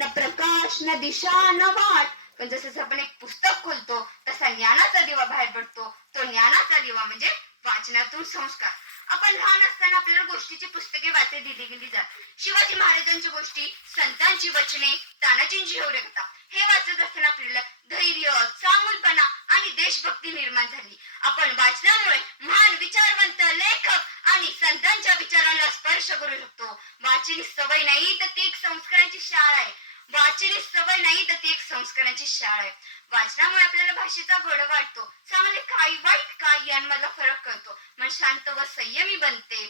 न प्रकाश न दिशा न वाट. पण जसं आपण एक पुस्तक खोलतो तसा ज्ञानाचा दिवा बाहेर पडतो. तो ज्ञानाचा दिवा म्हणजे वाचनातून संस्कार. आपण लहान असताना आपल्याला गोष्टीची पुस्तके वाचत दिली गेली जात. शिवाजी महाराजांची गोष्टी, संतांची वचने, तानाजींची शौर्य कथा हे वाचत असताना आपल्याला धैर्य, चांगुलपणा आणि देशभक्ती निर्माण झाली. आपण वाचनामुळे महान विचारवंत, लेखक आणि संतांच्या विचारांना स्पर्श करू शकतो. वाचन सवय नाही तर ती एक संस्काराची शाळा आहे. वाचन सवय नाही तर ती एक संस्काराची शाळा आहे. वाचनामुळे आपल्याला भाषेचा गोड वाटतो. चांगले काय, वाईट काय यांमधला फरक कळतो. मन शांत व संयमी बनते.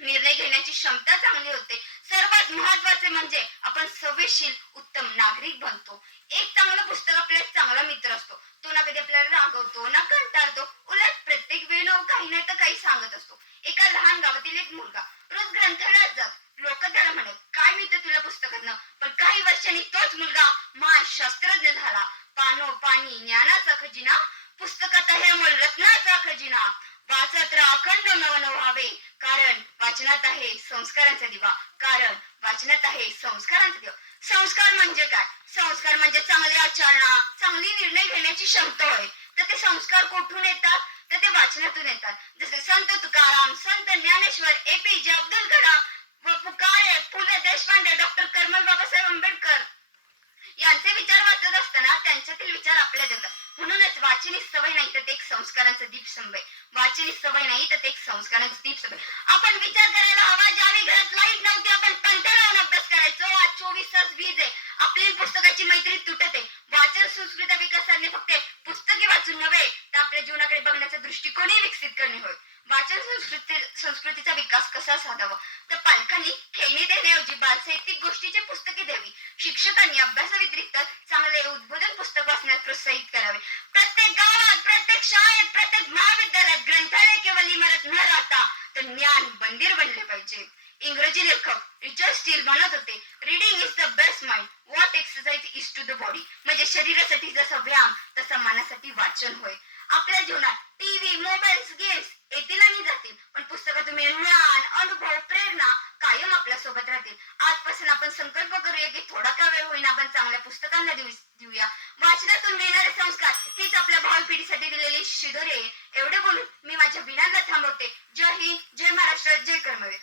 निर्णय घेण्याची क्षमता चांगली होते. सर्वात महत्वाचे म्हणजे आपण संवेदनशील उत्तम नागरिक बनतो. एक चांगलं पुस्तक आपला एक चांगला मित्र असतो. तो ना कधी आपल्याला रागवतो ना कंटाळतो. उलट प्रत्येक वेळी काही नाही तर काही सांगत असतो. एका लहान गावातील एक मुलगा रोज ग्रंथालयात जात. लोक त्याला म्हणत, काय मिळतं तुला पुस्तकातनं? पण काही वर्षांनी तोच मुलगा महान शास्त्रज्ञ झाला. पानी ज्ञानाचा खजिना, पुस्तकात आहे अमोल रत्नाचा खजिना. वाचत राहा, अखंड नवन व्हावे, कारण वाचनात आहे संस्कारांचा दिवा. कारण वाचनात आहे संस्कारांचा दिवा. संस्कार म्हणजे काय? संस्कार म्हणजे चांगली आचरणा, चांगली निर्णय घेण्याची क्षमता होय. तर ते संस्कार कुठून येतात? तर ते वाचनातून येतात. जसे संत तुकाराम, संत ज्ञानेश्वर, APJ अब्दुल कलाम व पुकारे पु. ल. देशपांडे, डॉक्टर कर्मल बाबासाहेब आंबेडकर यांचे विचार वाचत असताना त्यांच्यातील विचार आपल्यात येतात. म्हणूनच वाचन सवय नाही तर ते एक संस्कारांचा दीपस्तंभ आहे. वाचन सवय नाही तर ते एक संस्कारांचा दीपस्तंभ आहे. आपण विचार करायला हवा. ज्यावेळी घरात लाईट नव्हती आपण पंखा लावून अभ्यास करायचो. आज 24 तास वीज आहे. आपली पुस्तकाची मैत्री तुटते. वाचन संस्कृती विकासाने फक्त पुस्तके वाचून नव्हे तर आपल्या जीवनाकडे बघण्याचा दृष्टिकोनही विकसित करणे होय. वाचन संस्कृतीचा विकास कसा साधावा? तर पालकांनी खेळणी देण्याऐवजी बालसाहित्यिक गोष्टीची पुस्तके द्यावी. शिक्षकांनी अभ्यासाव्यतिरिक्त चांगले उद्बोधन पुस्तक वाचण्यास प्रोत्साहित करावे. प्रत्येक गावात, प्रत्येक शाळेत, प्रत्येक महाविद्यालयात ग्रंथालय केवळ इमारत न राहता तर ज्ञान मंदिर बनले पाहिजे. इंग्रजी लेखक रिचर्ड स्टील म्हणत होते, reading is the best mind what exercise is to the body. म्हणजे शरीरासाठी जसा व्यायाम तसा मनासाठी वाचन होय. आपल्या जीवनात टीव्ही, मोबाईल, गेम्स येतील आणि जातील, पण पुस्तकातून मिळणारे ज्ञान, अनुभव, प्रेरणा कायम आपल्या सोबत राहतील. आजपासून आपण संकल्प करूया की थोडा का वेळ होईना आपण चांगल्या पुस्तकांना देऊया. वाचनातून मिळणारे संस्कार हीच आपल्या भावी पिढीसाठी दिलेली शिदोरी आहे. एवढे बोलून मी माझ्या विनंतीला थांबवते. जय हिंद, जय महाराष्ट्र, जय कर्मवीर.